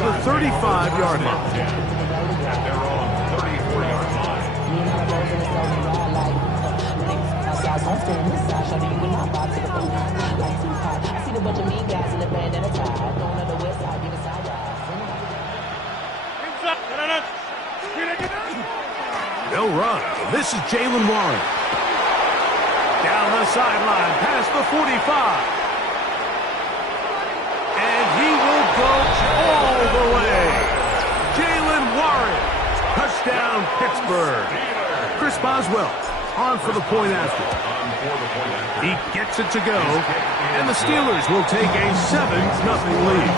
the 35-yard line. At their own 34-yard line. They'll run. This is Jalen Warren. Down the sideline, past the 45. And he will go all the way. Jalen Warren. Touchdown, Pittsburgh. Chris Boswell on for the point after. He gets it to go, and the Steelers will take a 7-0 lead.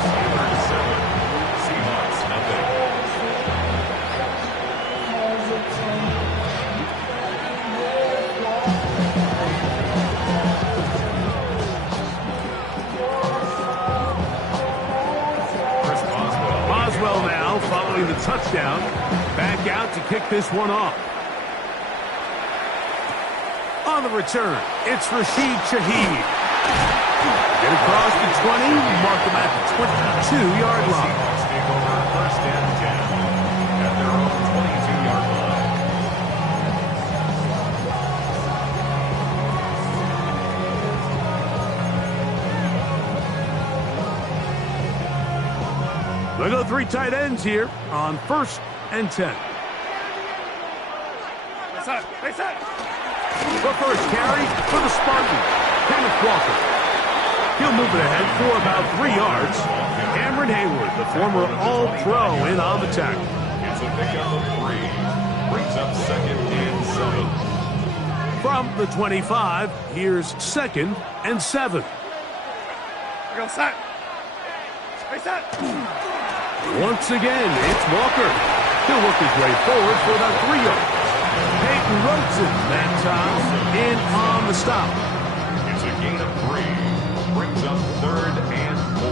Boswell now following the touchdown. Back out to kick this one off. On the return, it's Rashid Shaheed. Get across the 20, mark them at the 22-yard line. Take over first and 10 at their own 22-yard line. They go 3 tight ends here on first and 10. The first carry for the Spartans, Kenneth Walker. He'll move it ahead for about 3 yards. Cameron Hayward, the former All-Pro, in on the tackle. It's a pickup of 3. Brings up second and 7. From the 25, here's second and 7. Once again, it's Walker. He'll work his way forward for about 3 yards. Peyton Rosen that time in on the stop. It's a gain of 3. Brings up third and 4.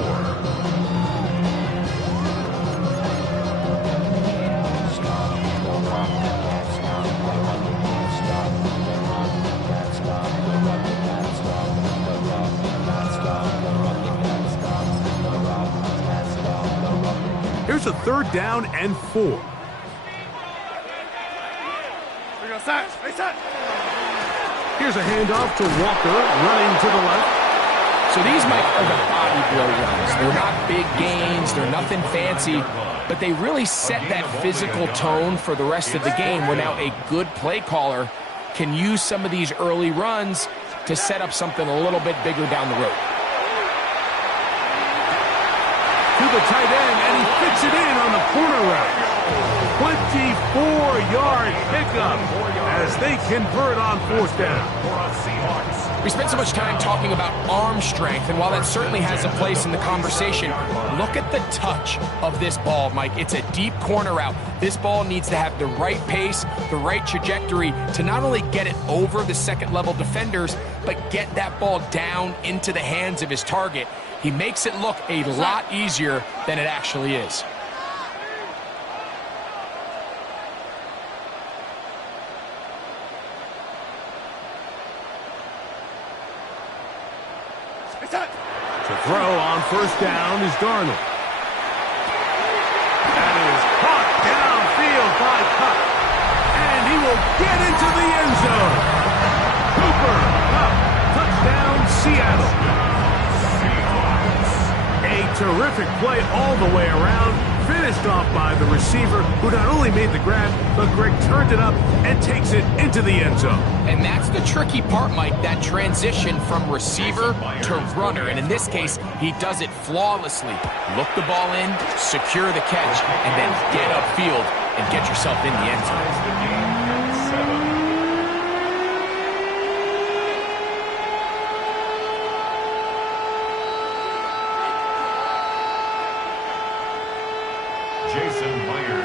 Here's a 3rd down and 4. Here's a handoff to Walker, running to the left. So these, Mike, are the body blow runs. They're not big gains, they're nothing fancy, but they really set that physical tone for the rest of the game where now a good play caller can use some of these early runs to set up something a little bit bigger down the road. To the tight end, and he fits it in on the corner route. 24-yard pickup as they convert on 4th down. We spent so much time talking about arm strength, and while that certainly has a place in the conversation, look at the touch of this ball, Mike. It's a deep corner route. This ball needs to have the right pace, the right trajectory to not only get it over the second-level defenders, but get that ball down into the hands of his target. He makes it look a lot easier than it actually is. To throw on 1st down is Darnold. That is caught downfield by Cup. And he will get into the end zone. Cooper Cup, touchdown Seattle. A terrific play all the way around. Finished off by the receiver, who not only made the grab, but Greg turned it up and takes it into the end zone. And that's the tricky part, Mike, that transition from receiver to runner. And in this case, he does it flawlessly. Look the ball in, secure the catch, and then get upfield and get yourself in the end zone.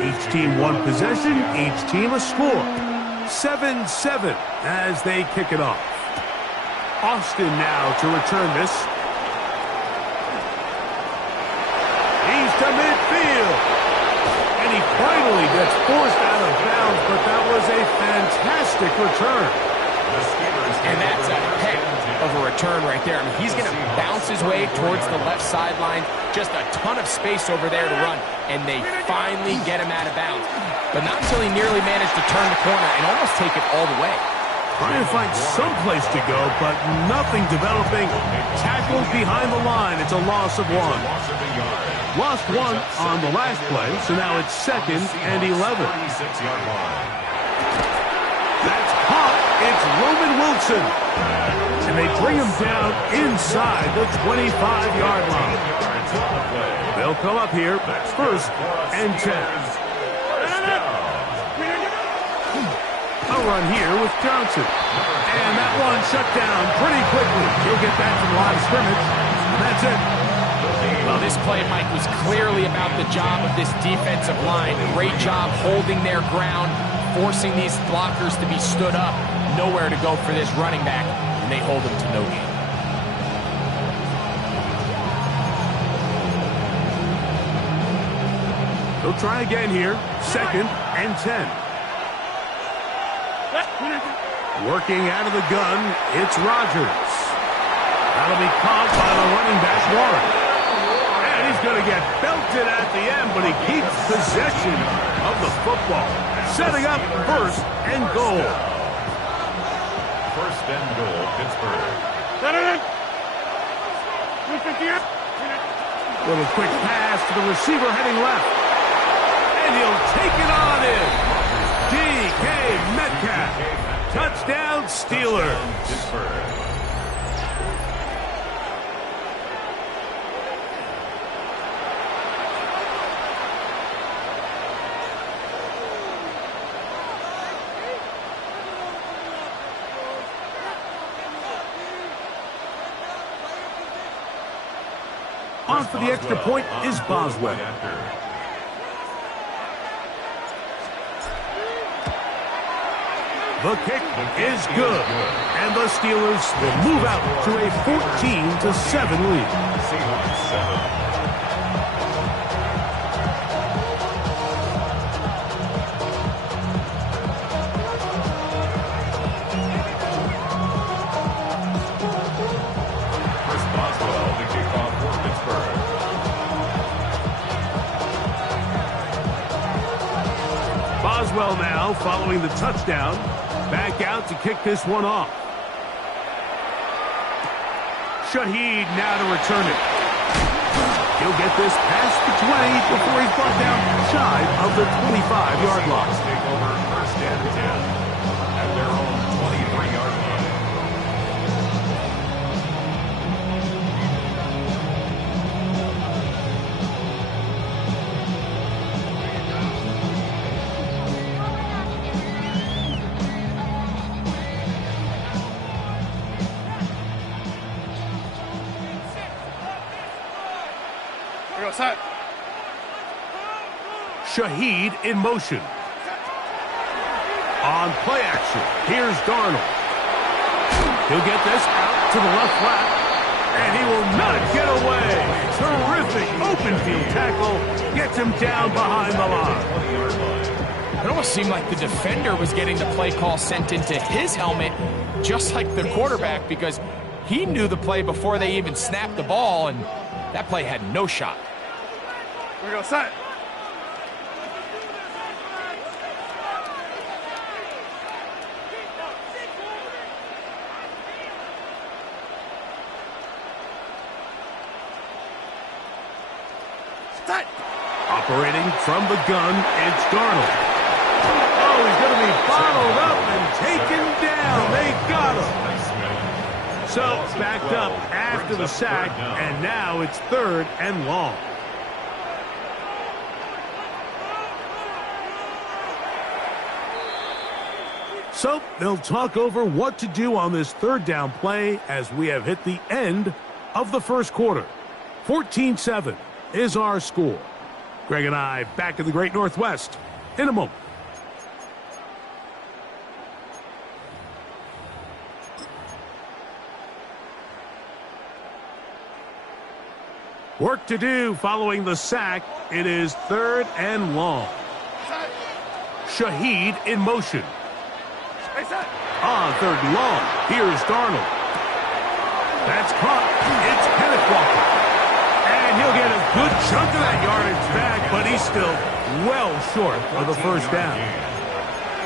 Each team one possession, each team a score. 7-7 as they kick it off. Austin now to return this. He's to midfield. And he finally gets forced out of bounds, but that was a fantastic return. And that's a heck of a return right there. I mean, he's going to bounce his way towards the left sideline. Just a ton of space over there to run, and they finally get him out of bounds. But not until he nearly managed to turn the corner and almost take it all the way. Trying to find some place to go, but nothing developing. Tackled behind the line. It's a loss of 1. Lost 1 on the last play, so now it's 2nd and 11. That's caught. It's Roman Wilson. And they bring him down inside the 25-yard line. They'll come up here, 1st and 10. A run here with Johnson. And that one shut down pretty quickly. He'll get back to the line of scrimmage. And that's it. Well, this play, Mike, was clearly about the job of this defensive line. Great job holding their ground, forcing these blockers to be stood up. Nowhere to go for this running back, and they hold him to no gain. They'll try again here. 2nd and 10. Working out of the gun, it's Rodgers. That'll be caught by the running back, Warren. And he's going to get belted at the end, but he keeps possession of the football. Setting up 1st and goal. 1st and goal, Pittsburgh. Little quick pass to the receiver heading left. And he'll take it on in. DK Metcalf. Touchdown, Steelers. On for the extra point is Boswell. The kick is good, and the Steelers will move out to a 14-7 lead. Seahawks 7. Boswell now following the touchdown. Back out to kick this one off. Shaheed now to return it. He'll get this past the 20 before he's brought down shy of the 25-yard line. Take over 1st and 10 at their own 23-yard line. Shaheed in motion. On play action, here's Darnold. He'll get this out to the left flat, and he will not get away. Terrific open field tackle. Gets him down behind the line. It almost seemed like the defender was getting the play call sent into his helmet, just like the quarterback, because he knew the play before they even snapped the ball, and that play had no shot. We're going to set. Operating from the gun, it's Darnold. Oh, he's going to be bottled up and taken down. They got him. So, backed up after the sack, and now it's 3rd and long. So, they'll talk over what to do on this 3rd down play as we have hit the end of the first quarter. 14-7 is our score. Greg and I back in the Great Northwest in a moment. Work to do following the sack. It is 3rd and long. Shaheed in motion. On 3rd and long, here's Darnold. That's caught. It's Kenneth Walker. And he'll get a good chunk of that yardage back, but he's still well short of the first down.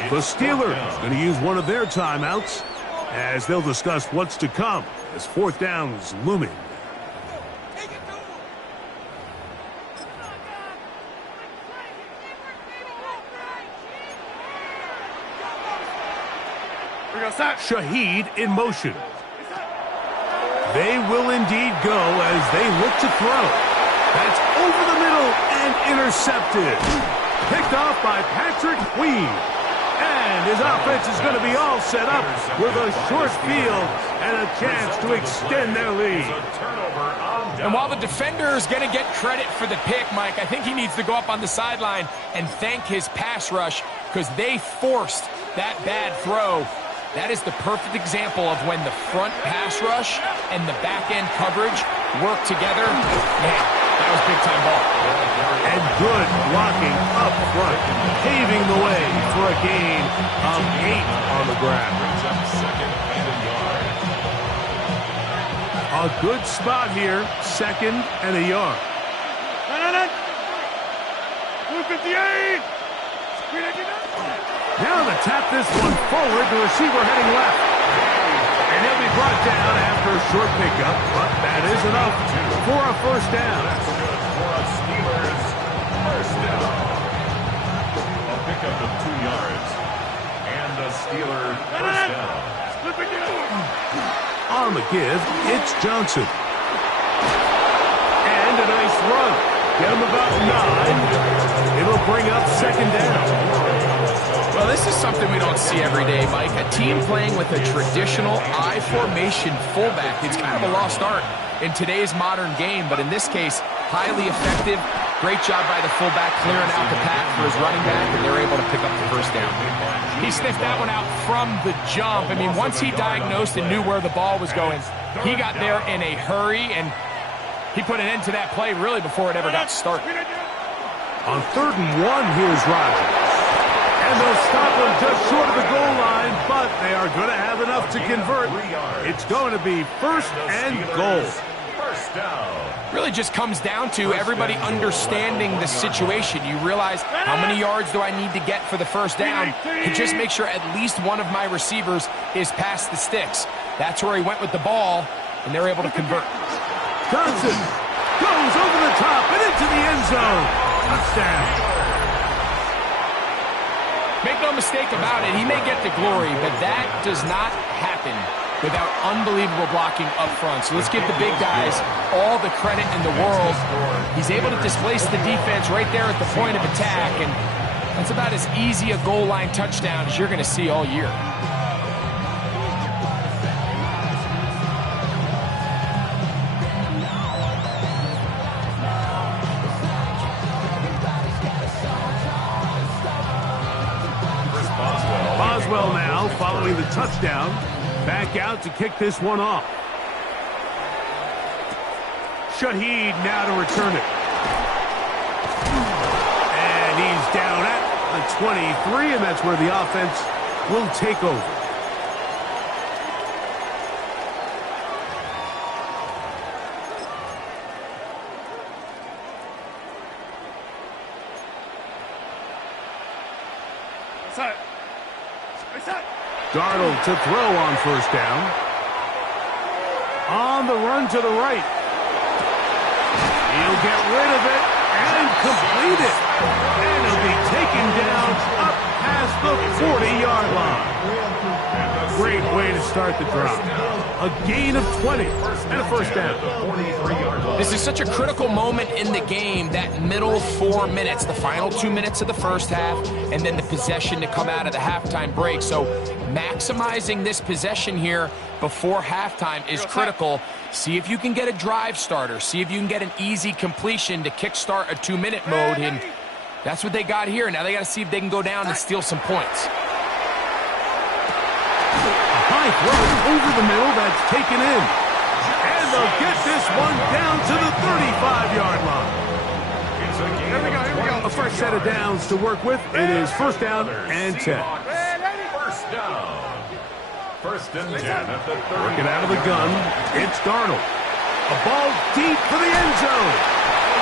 The Steelers going to use one of their timeouts as they'll discuss what's to come as fourth down is looming. Shaheed in motion. They will indeed go as they look to throw. That's over the middle and intercepted. Picked off by Patrick Queen. And his offense is going to be all set up with a short field and a chance to extend their lead. And while the defender is going to get credit for the pick, Mike, I think he needs to go up on the sideline and thank his pass rush because they forced that bad throw. That is the perfect example of when the front pass rush and the back-end coverage work together. Man, that was big-time ball. And good blocking up front, paving the way for a gain of 8 on the ground. A good spot here, 2nd and a yard. 258! Now to tap this one forward, the receiver heading left. And he'll be brought down after a short pickup, but that is enough for a first down. That's good for a Steelers first down. A pickup of 2 yards. And the Steelers first down. On the give, it's Johnson. And a nice run. Get him about 9. It'll bring up 2nd down. Well, this is something we don't see every day, Mike. A team playing with a traditional I-formation fullback. It's kind of a lost art in today's modern game, but in this case, highly effective. Great job by the fullback clearing out the path for his running back, and they're able to pick up the first down. He sniffed that one out from the jump. I mean, once he diagnosed and knew where the ball was going, he got there in a hurry, and he put an end to that play really before it ever got started. On 3rd and 1, here's Rodgers. And they'll stop him just short of the goal line, but they are going to have enough to convert. It's going to be 1st and goal. First down. Really just comes down to everybody understanding the situation. You realize how many yards do I need to get for the first down, and just make sure at least one of my receivers is past the sticks. That's where he went with the ball, and they're able to convert. Johnson goes over the top and into the end zone. Touchdown. Make no mistake about it, he may get the glory, but that does not happen without unbelievable blocking up front. So let's give the big guys all the credit in the world. He's able to displace the defense right there at the point of attack, and that's about as easy a goal line touchdown as you're going to see all year. Boswell now following the touchdown. Back out to kick this one off. Shaheed now to return it. And he's down at the 23, and that's where the offense will take over. Darnold to throw on first down. On the run to the right. He'll get rid of it and complete it. And he'll be taken down up past the 40-yard line. Great way to start the drive. A gain of 20 and a first down. This is such a critical moment in the game, that middle 4 minutes, the final 2 minutes of the first half, and then the possession to come out of the halftime break. So maximizing this possession here before halftime is critical. See if you can get a drive starter. See if you can get an easy completion to kickstart a 2-minute mode, and that's what they got here. Now they got to see if they can go down and steal some points. A high throw over the middle, that's taken in. And they'll get this one down to the 35-yard line. Here we go. A fresh set of downs to work with. It is first down and 10. First down. First and 10 at the 30. Working out of the gun, it's Darnold. A ball deep for the end zone.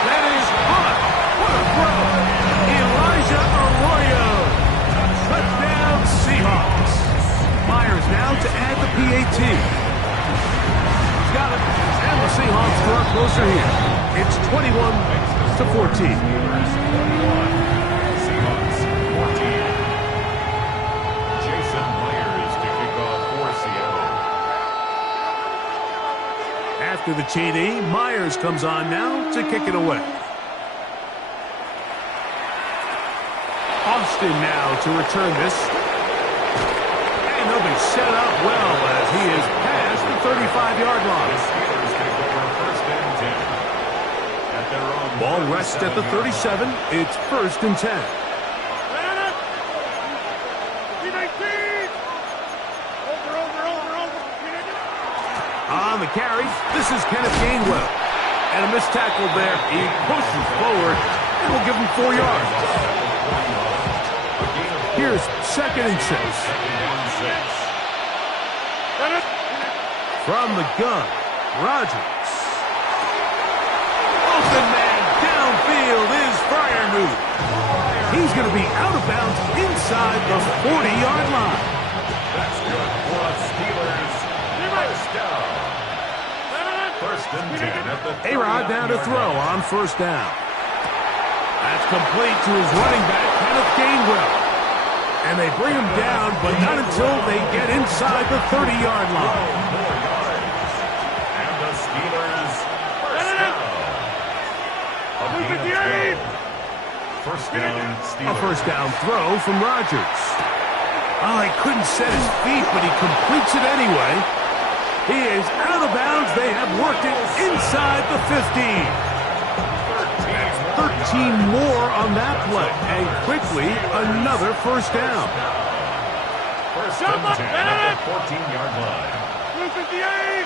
That is caught. What a throw. Elijah Arroyo. Touchdown Seahawks. Myers now to add the PAT. He's got it. And the Seahawks draw closer here. It's 21-14. Seahawks 14. Jason Myers to kick off for Seattle. After the TD, Myers comes on now to kick it away. Austin now to return this. And they'll be set up well as he is past the 35-yard line. Steelers take over first and 10. At their own Ball rests at the 37. It's first and 10. On the carry, this is Kenneth Gainwell. And a missed tackle there. He pushes forward and will give him 4 yards. Here's second and 6. From the gun, Rodgers. Open man downfield is Freiermuth. He's going to be out of bounds inside the 40-yard line. That's good for the Steelers. First down. First and 10 at the A-Rod down to throw on first down. That's complete to his running back, Kenneth Gainwell. And they bring him down, but not until they get inside the 30-yard line. And the Steelers first down. First down, Steelers. A first down throw from Rodgers. Oh, he couldn't set his feet, but he completes it anyway. He is out of bounds. They have worked it inside the 15. 13 more on that play. And quickly, another first down. First and 10 at the 14-yard line. 258.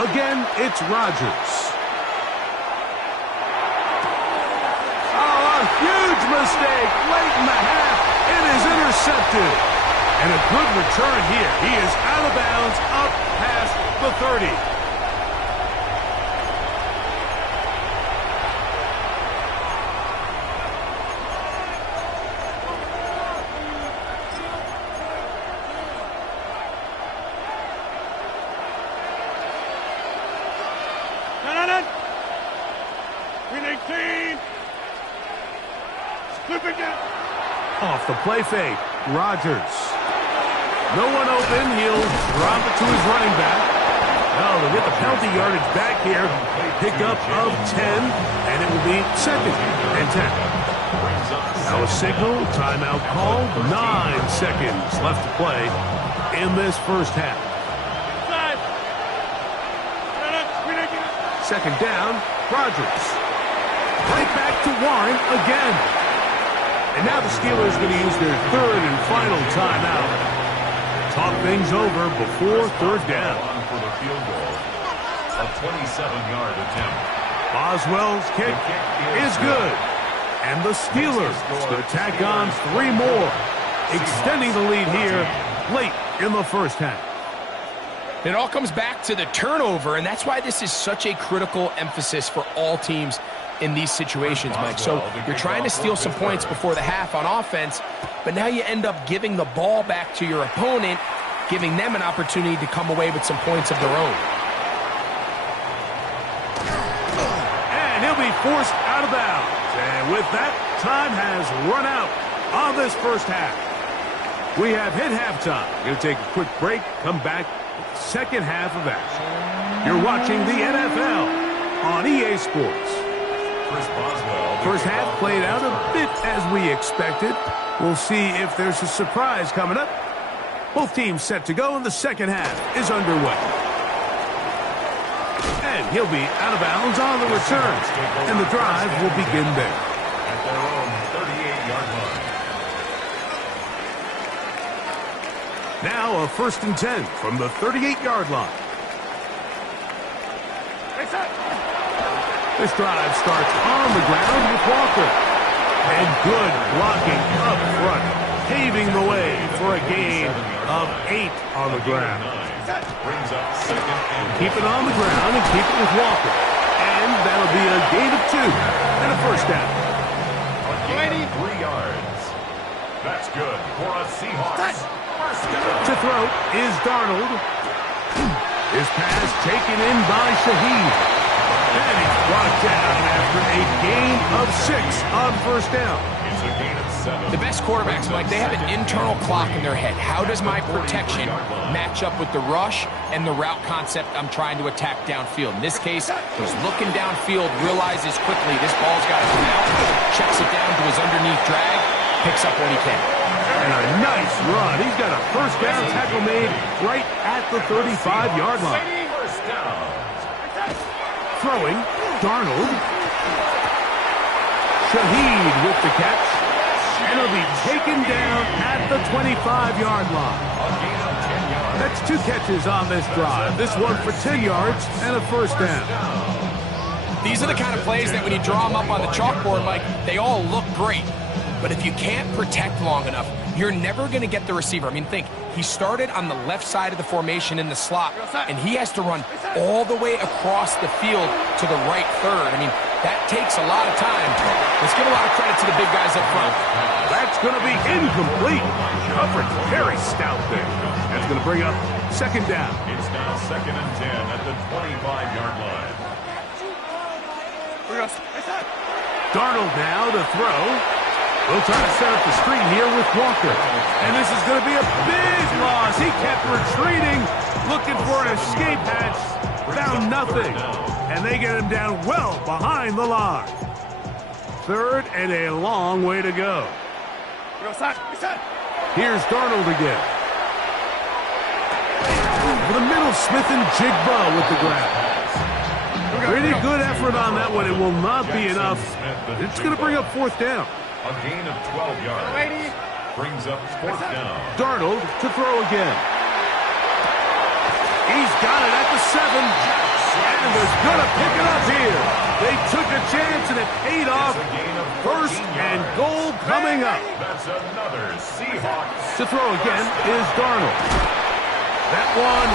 Again, it's Rodgers. Oh, a huge mistake late in the half. It is intercepted. And a good return here. He is out of bounds up past the 30. Off the play fake, Rodgers. No one open. He'll drop it to his running back. Oh, they'll get the penalty yardage back here. Pickup of 10, and it will be second and 10. Now a signal, timeout called. 9 seconds left to play in this first half. Second down, Rodgers. Right back to Warren again. And now the Steelers are going to use their third and final timeout. Talk things over before third down. For the field goal, a 27-yard attempt. Boswell's kick is good. And the Steelers going to tack on 3 more, extending the lead here late in the first half. It all comes back to the turnover, and that's why this is such a critical emphasis for all teams in these situations, Mike. So you're trying to steal some points before the half on offense, but now you end up giving the ball back to your opponent, giving them an opportunity to come away with some points of their own. And he'll be forced out of bounds. And with that, time has run out on this first half. We have hit halftime. Going to take a quick break, come back with the second half of action. You're watching the NFL on EA Sports. First half played out a bit as we expected. We'll see if there's a surprise coming up. Both teams set to go, and the second half is underway. And he'll be out of bounds on the return. And the drive will begin there. At their own 38-yard line. Now a first and 10 from the 38-yard line. This drive starts on the ground with Walker. And good blocking up front. paving the way for a gain of 8 on the ground. Brings up second and Keep it on the ground and keep it with Walker. And that'll be a gain of 2 and a first down. a gain of 3 yards. That's good for a Seahawks. First down. To throw is Darnold. His pass taken in by Shaheed. And he's brought down after a gain of 6 on first down. It's a gain of 7. The best quarterbacks, Mike, they have an internal clock in their head. How does my protection match up with the rush and the route concept I'm trying to attack downfield? In this case, he's looking downfield, realizes quickly this ball's got to come out, checks it down to his underneath drag, picks up what he can. And a nice run. He's got a first down tackle made right at the 35-yard line. First down. Throwing, Darnold. Shaheed with the catch. And he'll be taken down at the 25-yard line. A gain of 10 yards. That's 2 catches on this drive. This one for 10 yards and a first down. These are the kind of plays that when you draw them up on the chalkboard, Mike, they all look great. But if you can't protect long enough, you're never going to get the receiver. I mean, think, he started on the left side of the formation in the slot, and he has to run all the way across the field to the right third. I mean, that takes a lot of time. Let's give a lot of credit to the big guys up front. That's going to be incomplete. Coverage very stout there. That's going to bring up second down. It's now second and 10 at the 25-yard line. Darnold now to throw. We'll try to set up the screen here with Walker. And this is going to be a big loss. He kept retreating, looking for an escape hatch. Found nothing. And they get him down well behind the line. Third and a long way to go. Here's Darnold again. For the middle, Smith and Jigba with the grab. Pretty good effort on that one. It will not be enough. It's going to bring up fourth down. A gain of 12 yards. Brings up fourth down. Darnold to throw again. He's got it at the 7. And is going to pick it up here. They took a chance and it paid off. First and goal coming up. That's another Seahawks. To throw again is Darnold. That one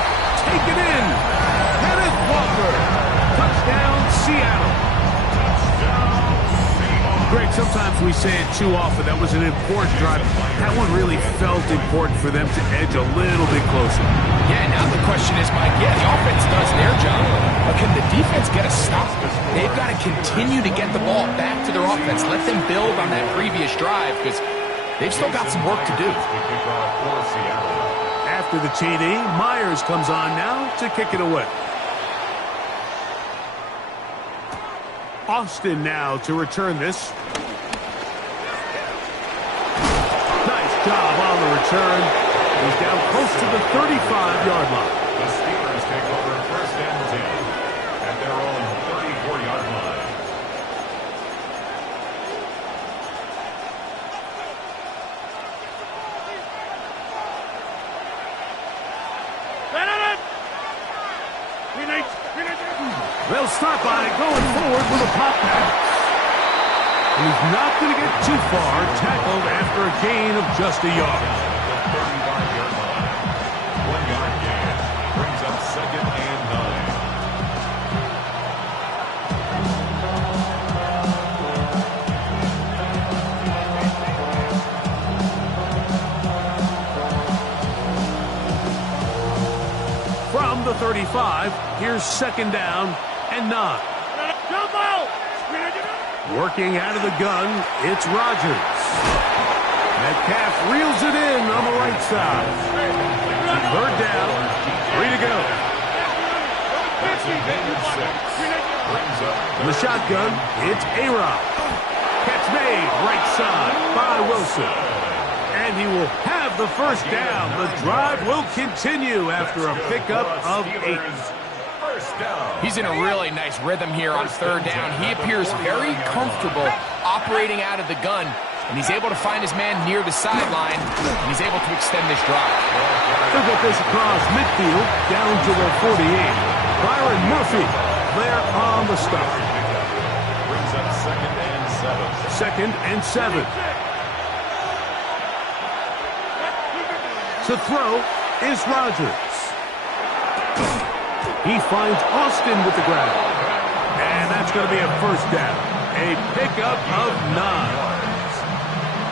taken in. Kenneth Walker. Touchdown, Seattle. Greg, sometimes we say it too often. That was an important drive. That one really felt important for them to edge a little bit closer. Yeah, now the question is, Mike, yeah, the offense does their job, but can the defense get a stop? They've got to continue to get the ball back to their offense. Let them build on that previous drive because they've still got some work to do. After the TD, Myers comes on now to kick it away. Austin now to return this. Nice job on the return. He's down close to the 35-yard line. The Steelers take over first and 10 at their own 34-yard line. They'll start by going forward with a pop pass. And he's not going to get too far, tackled after a gain of just a yard. The 35-yard line. 1-yard gain. Brings up second and 9. From the 35, here's second down and 9. Working out of the gun, it's Rodgers. Metcalf reels it in on the right side. Third down, 3 to go. In the shotgun, it's A-Rod. Catch made, right side by Wilson. And he will have the first down. The drive will continue after a pickup of 8. He's in a really nice rhythm here on third down. He appears very comfortable operating out of the gun, and he's able to find his man near the sideline, and he's able to extend this drive. They'll get this across midfield, down to the 48. Byron Murphy there on the stop. Brings up second and 7. Second and 7. To throw is Rodgers. He finds Austin with the grab. And that's going to be a first down. A pickup of 9.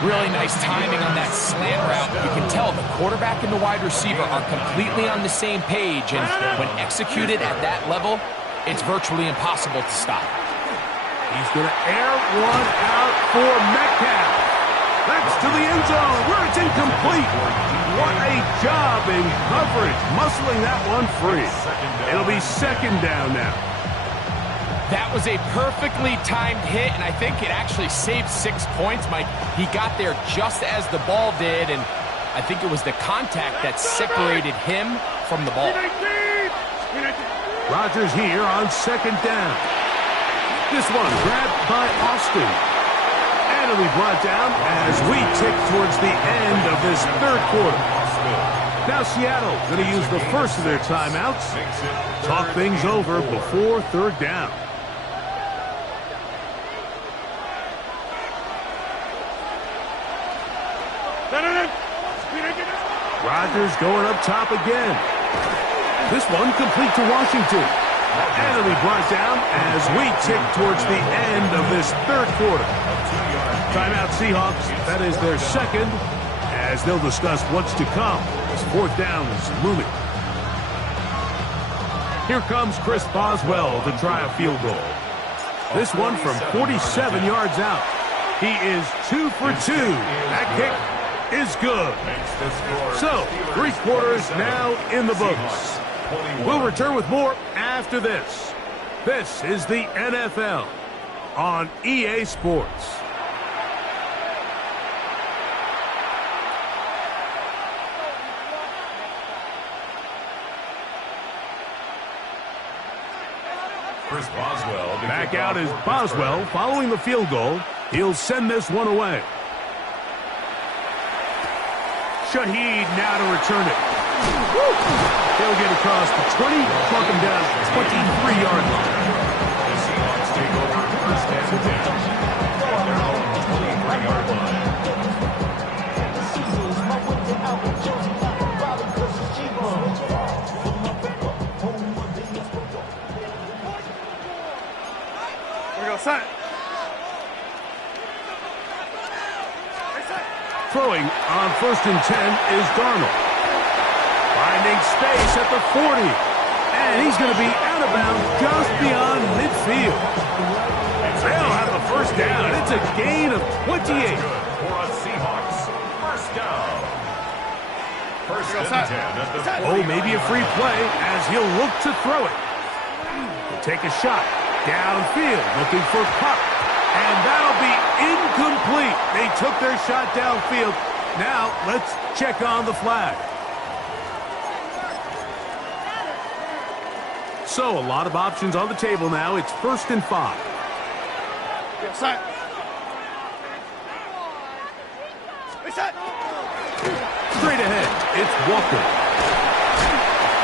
Really nice timing on that slant route. You can tell the quarterback and the wide receiver are completely on the same page, and when executed at that level, it's virtually impossible to stop. He's going to air one out for Metcalf. That's to the end zone where it's incomplete. What a job in coverage, muscling that one free. It'll be second down now. That was a perfectly timed hit, and I think it actually saved 6 points, Mike. He got there just as the ball did, and I think it was the contact that separated him from the ball. Rodgers here on second down. This one grabbed by Austin. And it'll be brought down as we tick towards the end of this third quarter. Now Seattle going to use the first of their timeouts. Talk things over before third down. Rodgers going up top again. This one complete to Washington. And it'll be brought down as we tick towards the end of this third quarter. Timeout Seahawks. That is their second, as they'll discuss what's to come as fourth down is looming. Here comes Chris Boswell to try a field goal. This one from 47 yards out. He is 2 for 2. That kick is good. So, 3 quarters now in the books. We'll return with more after this. This is the NFL on EA Sports. Chris Boswell. Back out is Boswell following the field goal. He'll send this one away. Shaheed now to return it. He'll get across the 20, plunk him down 23-yard line. The Seahawks take over first and 10. And they're on the 23-yard line. Here we go, set. Throwing on first and 10 is Darnold. Finding space at the 40. And he's going to be out of bounds just beyond midfield. They'll have the first down. It's a gain of 28. For a Seahawks first down. First and 10 at the 40. Oh, maybe a free play as he'll look to throw it. He'll take a shot downfield, looking for Puck. And that'll be incomplete. They took their shot downfield. Now, let's check on the flag. So, a lot of options on the table now. It's first and 5. Set. Straight ahead, it's Walker.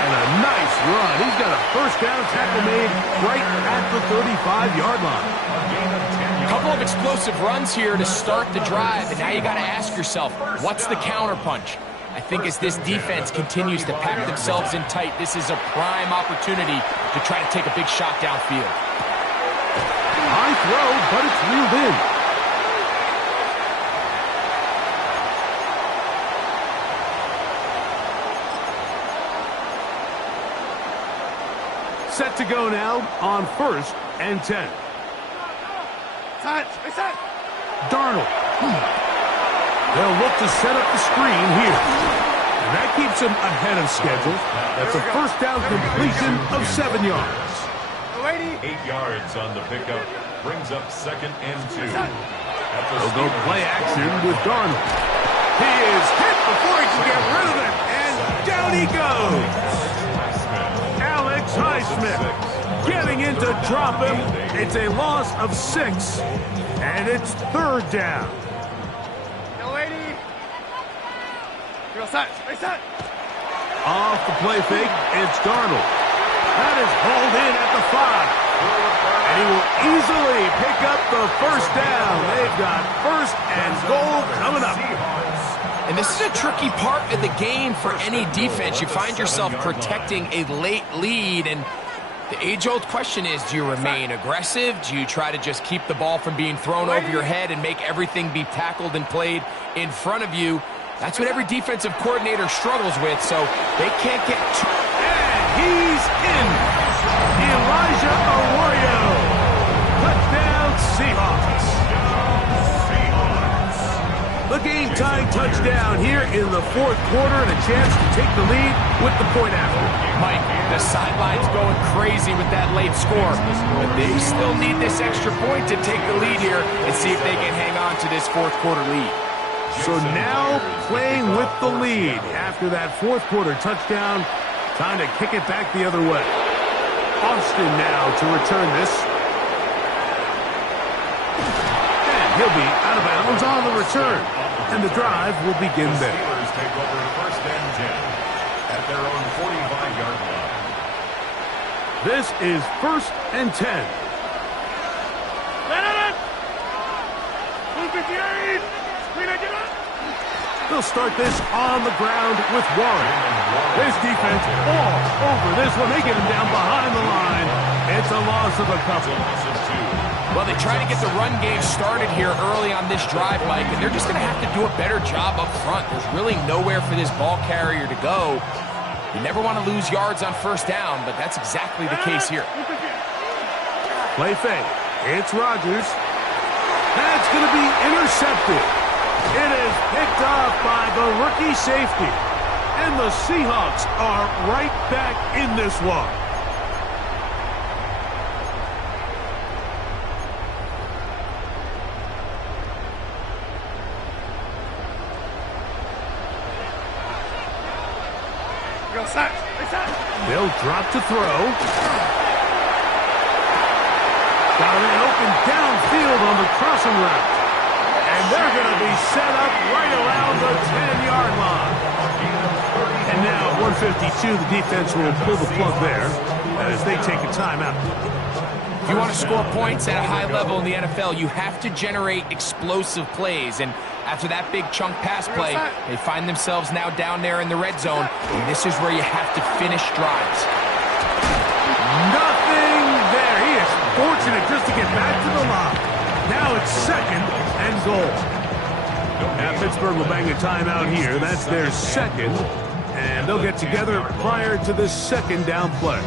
And a nice run. He's got a first down tackle made right at the 35-yard line. A couple of explosive runs here to start the drive, and now you got to ask yourself, what's the counterpunch? I think as this defense continues to pack themselves in tight, this is a prime opportunity to try to take a big shot downfield. High throw, but it's reeled in. Set to go now on first and 10. Set. Darnold. They'll look to set up the screen here. And that keeps them ahead of schedule. That's a first down completion of 7 yards. 8 yards on the pickup. Brings up second and 2. They'll go play action with Darnold. He is hit before he can get rid of it. And down he goes. Alex Highsmith getting in to drop him. It's a loss of 6. And it's third down. Set. Off the play fake, it's Darnold. That is hauled in at the 5. And he will easily pick up the first down. They've got first and goal coming up. And this is a tricky part of the game for any defense. You find yourself protecting a late lead, and the age-old question is, do you remain aggressive? Do you try to just keep the ball from being thrown over your head and make everything be tackled and played in front of you? That's what every defensive coordinator struggles with, so they can't get too... And he's in. Elijah Arroyo. Touchdown, Seahawks. The game-tying touchdown here in the fourth quarter, and a chance to take the lead with the point after. Mike, the sideline's going crazy with that late score, but they still need this extra point to take the lead here and see if they can hang on to this fourth quarter lead. So now playing with the lead after that fourth quarter touchdown, time to kick it back the other way. Austin now to return this. And he'll be out of bounds on the return. And the drive will begin there. Steelers take over first and 10 at their own 45-yard line. This is first and 10. They'll start this on the ground with Warren. This defense all over this one. They get him down behind the line. It's a loss of a couple. Well, they try to get the run game started here early on this drive, Mike, and they're just going to have to do a better job up front. There's really nowhere for this ball carrier to go. You never want to lose yards on first down, but that's exactly the case here. Play fake. It's Rodgers. That's going to be intercepted. It is picked off by the rookie safety. And the Seahawks are right back in this one. They'll drop to throw. Got an open downfield on the crossing route. And they're going to be set up right around the 10-yard line. And now at 152, the defense will pull the plug there as they take a timeout. If you want to score points at a high level in the NFL, you have to generate explosive plays. And after that big chunk pass play, they find themselves now down there in the red zone. And this is where you have to finish drives. Nothing there. He is fortunate just to get back to the line. Now it's second and goal. Now Pittsburgh will bang a timeout here. That's their second. And they'll get together prior to this second down play.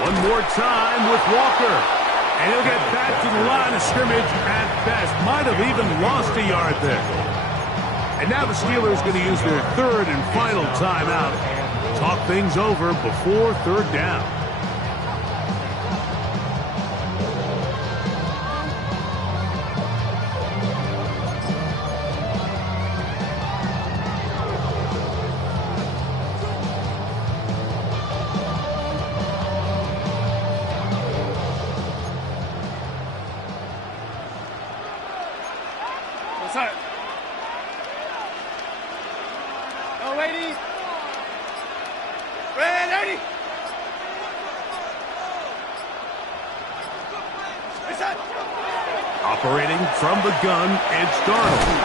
One more time with Walker. And he'll get back to the line of scrimmage at best. Might have even lost a yard there. And now the Steelers going to use their third and final timeout. Talk things over before third down. Operating from the gun, it's Darnold.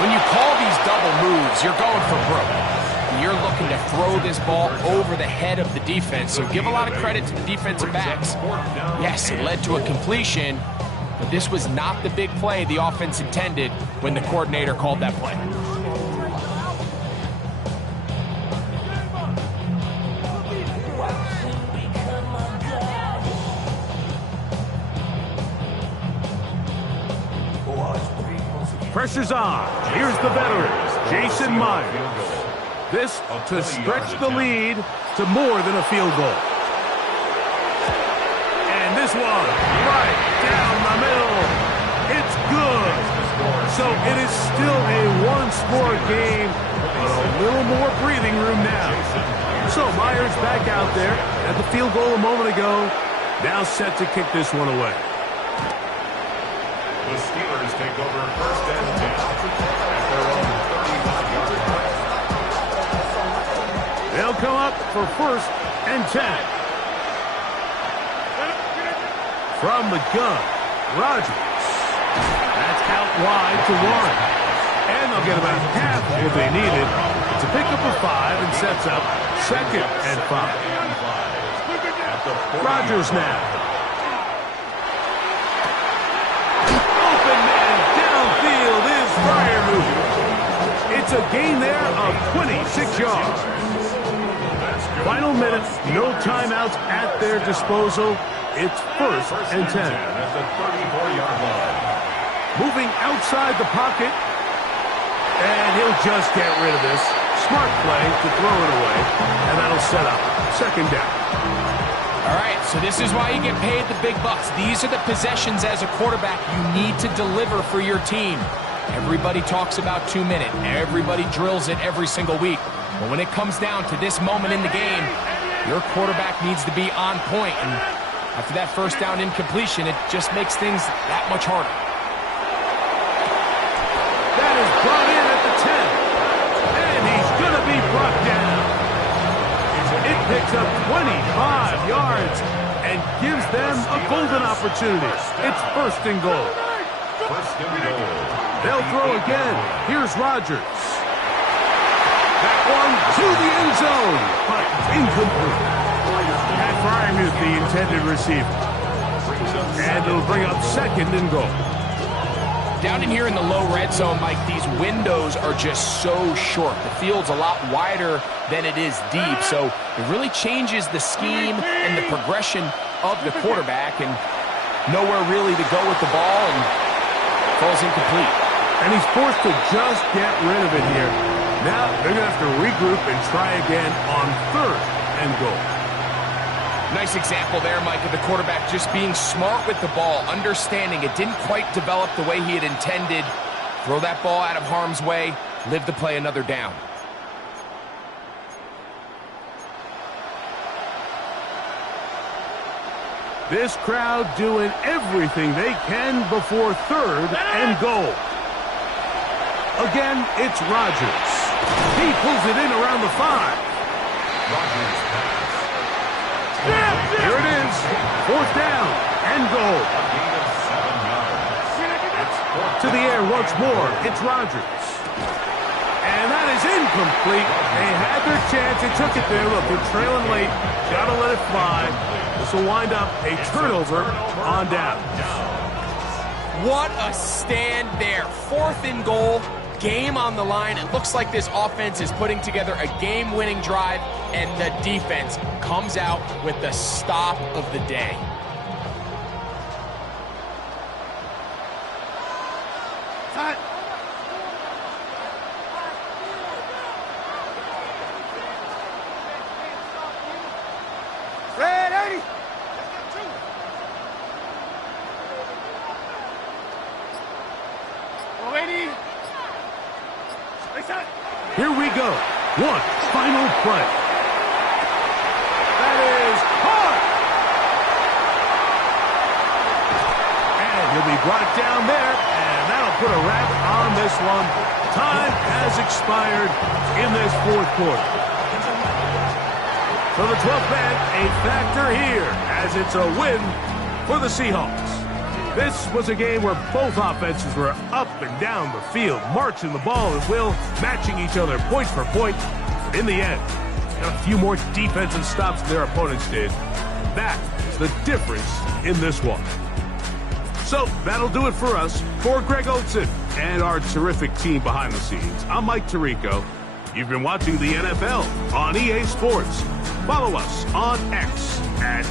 When you call these double moves, you're going for broke. You're looking to throw this ball over the head of the defense, so give a lot of credit to the defensive backs. Yes, it led to a completion, but this was not the big play the offense intended when the coordinator called that play. Pressure's on. Here's the veteran, Jason Myers. This to stretch the lead to more than a field goal. And this one right down the middle. It's good. So it is still a one-score game, but a little more breathing room now. So Myers back out there at the field goal a moment ago. Now set to kick this one away. The Steelers take over first and 10 at their own 35-yard line. They'll come up for first and 10. From the gun, Rodgers. That's out wide to Warren. And they'll get about half what they needed. It's a pickup of 5 and sets up second and 5. Rodgers now. Open man downfield is Freiermuth. It's a gain there of 26 yards. Final minute, no timeouts at their disposal. It's first and 10. At the 34-yard line. Moving outside the pocket. And he'll just get rid of this. Smart play to throw it away. And that'll set up second down. All right, so this is why you get paid the big bucks. These are the possessions as a quarterback you need to deliver for your team. Everybody talks about 2 minute. Everybody drills it every single week. But when it comes down to this moment in the game, your quarterback needs to be on point. And after that first down incompletion, it just makes things that much harder. That is brought in at the 10. And he's going to be brought down. It picks up 25 yards and gives them a golden opportunity. It's first and goal. First and goal. They'll throw again. Here's Rodgers. That one to the end zone, but incomplete. And Freiermuth, the intended receiver. And it'll bring up second and goal. Down in here in the low red zone, Mike, these windows are just so short. The field's a lot wider than it is deep, so it really changes the scheme and the progression of the quarterback, and nowhere really to go with the ball, and falls incomplete. And he's forced to just get rid of it here. Now they're going to have to regroup and try again on third and goal. Nice example there, Mike, of the quarterback just being smart with the ball, understanding it didn't quite develop the way he had intended. Throw that ball out of harm's way, live to play another down. This crowd doing everything they can before third and goal. Again, it's Rodgers. He pulls it in around the 5. Rodgers pass. Here it is. Fourth down and goal. Gain of 7 yards. It's fourth To the air once more. It's Rodgers. And that is incomplete. They had their chance. They took it there. Look, they're trailing late. Got to let it fly. This will wind up a turnover on down. What a stand there. Fourth and goal, game on the line. It looks like this offense is putting together a game-winning drive, and the defense comes out with the stop of the day. Time. Red 80. Here we go. One final play. That is hard. And he'll be brought down there, and that'll put a wrap on this one. Time has expired in this fourth quarter. So the 12th man, a factor here, as it's a win for the Seahawks. This was a game where both offenses were up and down the field, marching the ball at will, matching each other point for point. But in the end, got a few more defensive stops than their opponents did. That is the difference in this one. So that'll do it for us. For Greg Olson and our terrific team behind the scenes, I'm Mike Tirico. You've been watching the NFL on EA Sports. Follow us on X at